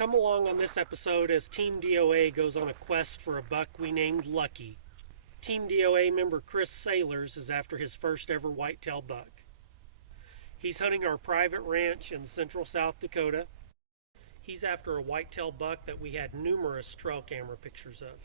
Come along on this episode as Team DOA goes on a quest for a buck we named Lucky. Team DOA member Chris Sailors is after his first ever whitetail buck. He's hunting our private ranch in central South Dakota. He's after a whitetail buck that we had numerous trail camera pictures of.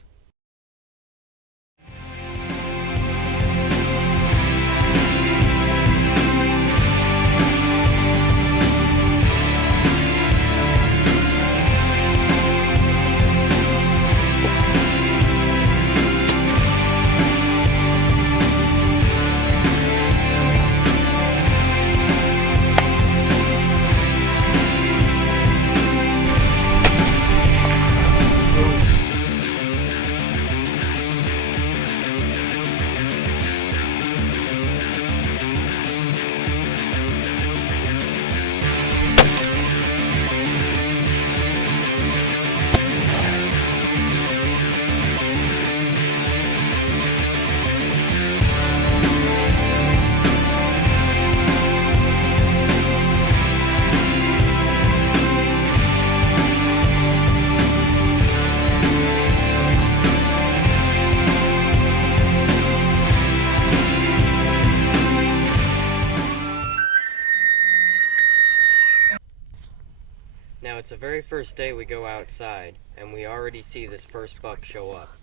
Now it's the very first day we go outside, and we already see this first buck show up.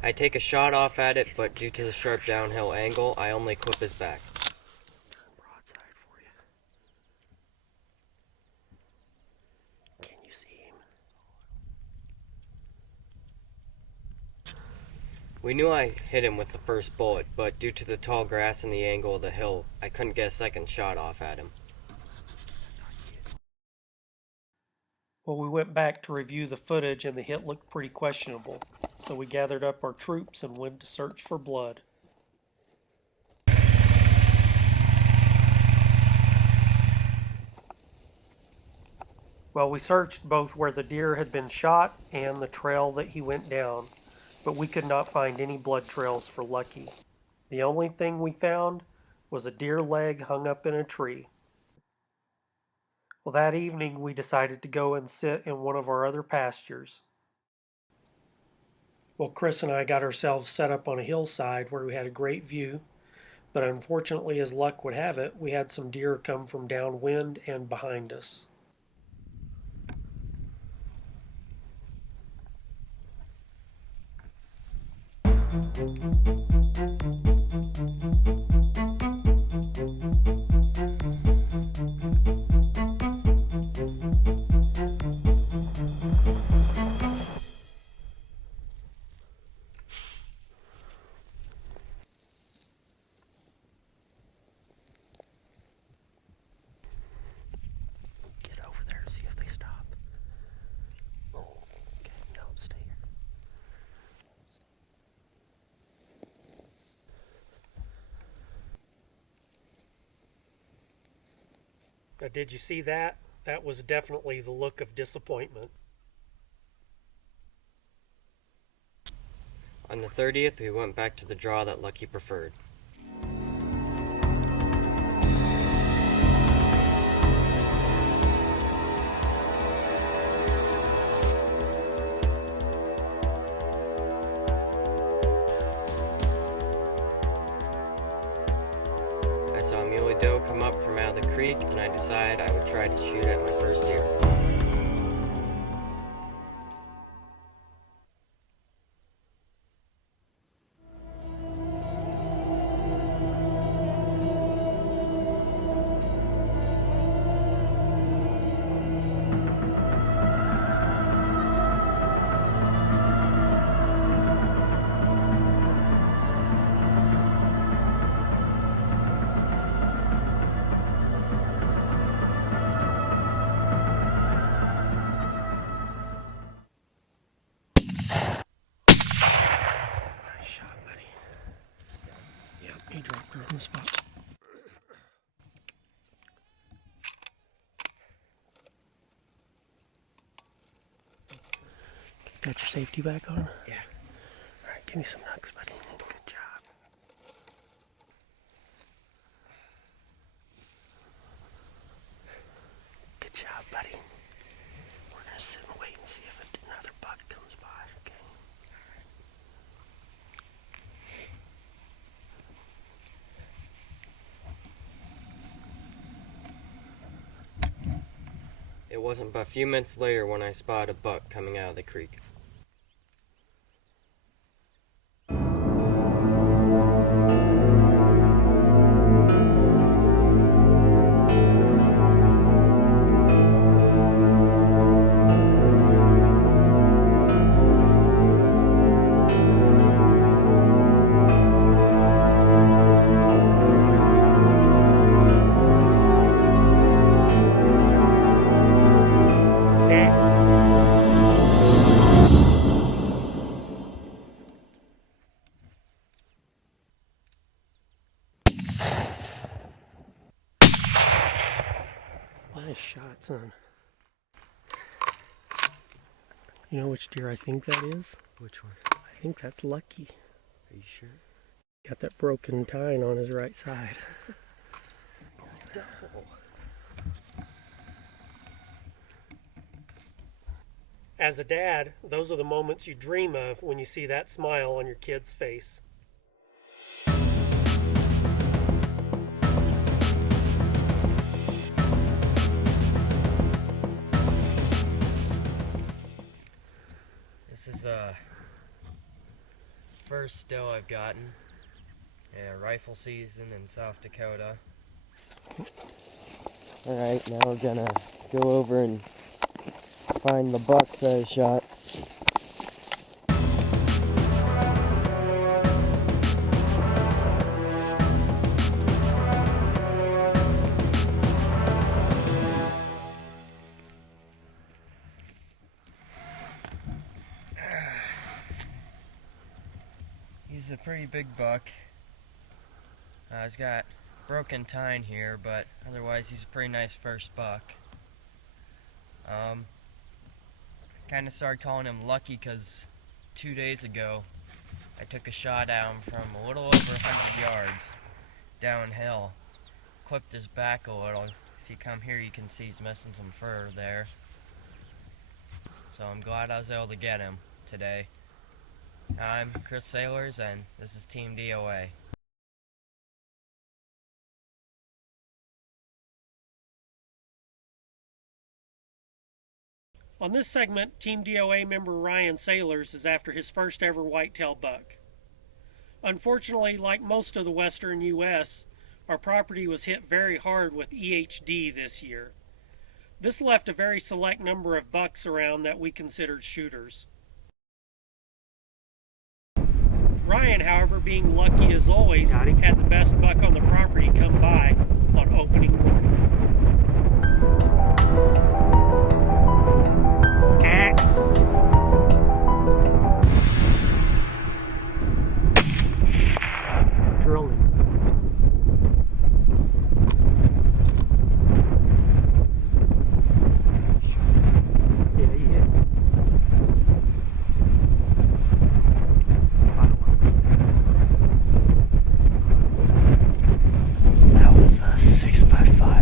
I take a shot off at it, but due to the sharp downhill angle, I only clip his back. Broadside for you. Can you see him? We knew I hit him with the first bullet, but due to the tall grass and the angle of the hill, I couldn't get a second shot off at him. Well, we went back to review the footage and the hit looked pretty questionable, so we gathered up our troops and went to search for blood. Well, we searched both where the deer had been shot and the trail that he went down, but we could not find any blood trails for Lucky. The only thing we found was a deer leg hung up in a tree. Well, that evening we decided to go and sit in one of our other pastures. Well, Chris and I got ourselves set up on a hillside where we had a great view, but unfortunately, as luck would have it, we had some deer come from downwind and behind us. Get over there, see if they stop. Oh, okay, no, stay here. Now, did you see that? That was definitely the look of disappointment. On the 30th, we went back to the draw that Lucky preferred. I saw a muley doe come up from out of the creek, and I decided I would try to shoot at my first deer. Got your safety back on? Yeah. Alright, give me some nugs, buddy. Good job. Good job, buddy. We're gonna sit and wait and see if another buck comes by, okay? It wasn't but a few minutes later when I spotted a buck coming out of the creek. Nice shot, son. You know which deer I think that is? Which one? I think that's Lucky. Are you sure? Got that broken tine on his right side. As a dad, those are the moments you dream of when you see that smile on your kid's face. This is the first doe I've gotten. Rifle season in South Dakota. Alright, now we're gonna go over and find the buck that I shot. He's a pretty big buck. He's got broken tine here, but otherwise he's a pretty nice first buck. Kind of started calling him Lucky because 2 days ago I took a shot at him from a little over 100 yards downhill. Clipped his back a little. If you come here you can see he's missing some fur there. So I'm glad I was able to get him today. I'm Chris Sailors and this is Team DOA. On this segment, Team DOA member Ryan Sailors is after his first ever whitetail buck. Unfortunately, like most of the western U.S., our property was hit very hard with EHD this year. This left a very select number of bucks around that we considered shooters. Ryan, however, being lucky as always, had the best buck on the property come by on opening morning. Drilling. Yeah, you hit. That was a 6x5.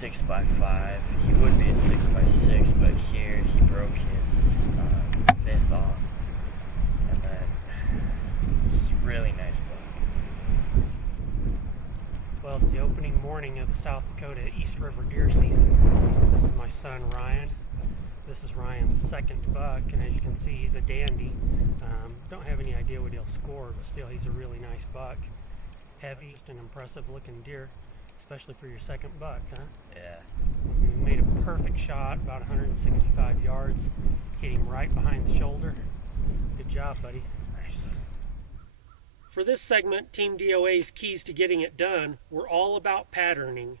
6x5. He would be a 6x6, but here he broke his fifth off. And then it's a really nice buck. Well, it's the opening morning of the South Dakota East River deer season. This is my son Ryan. This is Ryan's second buck, and as you can see, he's a dandy. Don't have any idea what he'll score, but still, he's a really nice buck. Heavy, just an impressive looking deer, especially for your second buck, huh? Yeah. We made a perfect shot, about 165 yards, hit him right behind the shoulder. Good job, buddy. Nice. For this segment, Team DOA's keys to getting it done were all about patterning.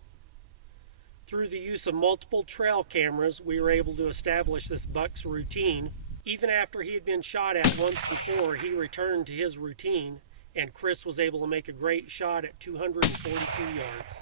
Through the use of multiple trail cameras, we were able to establish this buck's routine. Even after he had been shot at once before, he returned to his routine, and Chris was able to make a great shot at 242 yards.